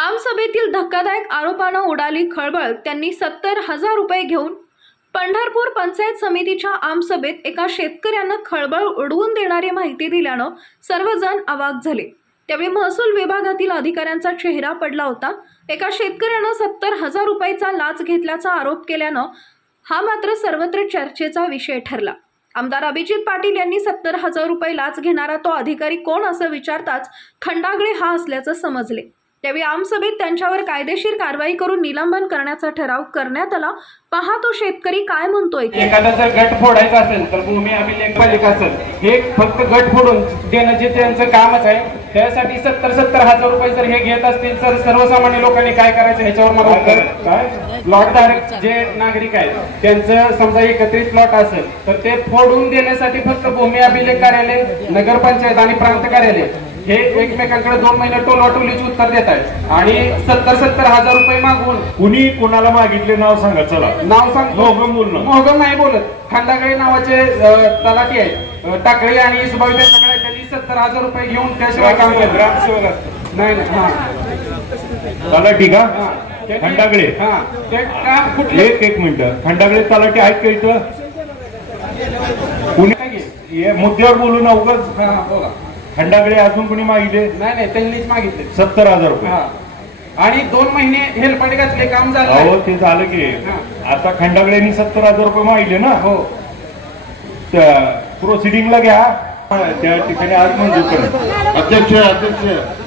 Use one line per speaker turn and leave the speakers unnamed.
आमसभेतील धक्कादायक आरोपानं उडाली खळबळ। त्यांनी 70,000 रुपये घेऊन पंढरपूर पंचायत समितीच्या आमसभेत एका शेतकऱ्यानं खळबळ उडवून देणारी माहिती दिल्यानं सर्वजण अवाक झाले। त्यावेळी महसूल विभागातील अधिकाऱ्यांचा चेहरा पडला होता। एका शेतकऱ्यानं 70,000 रुपयाचा लाच घेतल्याचा आरोप केल्यानं हा मात्र सर्वत्र चर्चेचा विषय ठरला। आमदार अभिजित पाटील यांनी 70,000 रुपये लाच घेणारा तो अधिकारी कोण असं विचारताच खंडागळे हा असल्याचं समजले। त्यावेळी आमसभेत त्यांच्यावर कायदेशीर कारवाई करून निलंबन करण्याचा ठराव करण्यात आला। पहा तो शेतकरी काय म्हणतोय।
एखादा जर गट फोडायचा असेल तर भूमी अभिलेख पालिका असेल, हे फक्त गट फोडून देणं जे त्यांचं कामच आहे। त्यासाठी 70,000 रुपये जर हे घेत असतील तर सर्वसामान्य लोकांनी काय करायचं ह्याच्यावर मला काय प्लॉटधारक जे नागरिक आहेत त्यांचं समजा एकत्रित प्लॉट असेल तर ते फोडून देण्यासाठी फक्त भूमी अभिलेख कार्यालय, नगरपंचायत आणि प्रांत कार्यालय हे एकमेकांकडे 2 महिने टोलवाटोलीची उत्तर देत आहेत आणि 70,000 रुपये मागून
कुणी कोणाला मागितले नाव सांगा। चला
नाव सांग।
मोहगम बोलणं
मोहगम नाही बोलत। खंडागळे नावाचे तलाठी आहेत, टाकळी आणि सुभाष सगळ्या त्यांनी 70,000 रुपये घेऊन त्याशिवाय काम केलं।
ग्रामसेवक असतो
नाही
तलाठी का? खंडागळे
ते काम कुठले?
एक मिनिट, खंडागळे तलाठी आहेत का इथं? कुणी मुद्द्यावर बोलू ना उगाच।
बोला।
खंडागळे अजून कुणी मागितले?
नाही त्यांनीच मागितले
70,000 रुपये
आणि 2 महिने हेलपाटे घातले, काम झालं।
हो ते झालं की आता खंडागळेंनी 70,000 रुपये मागितले ना।
हो
प्रोसिडिंगला घ्या, त्या ठिकाणी आज मंजूर करा।
अध्यक्ष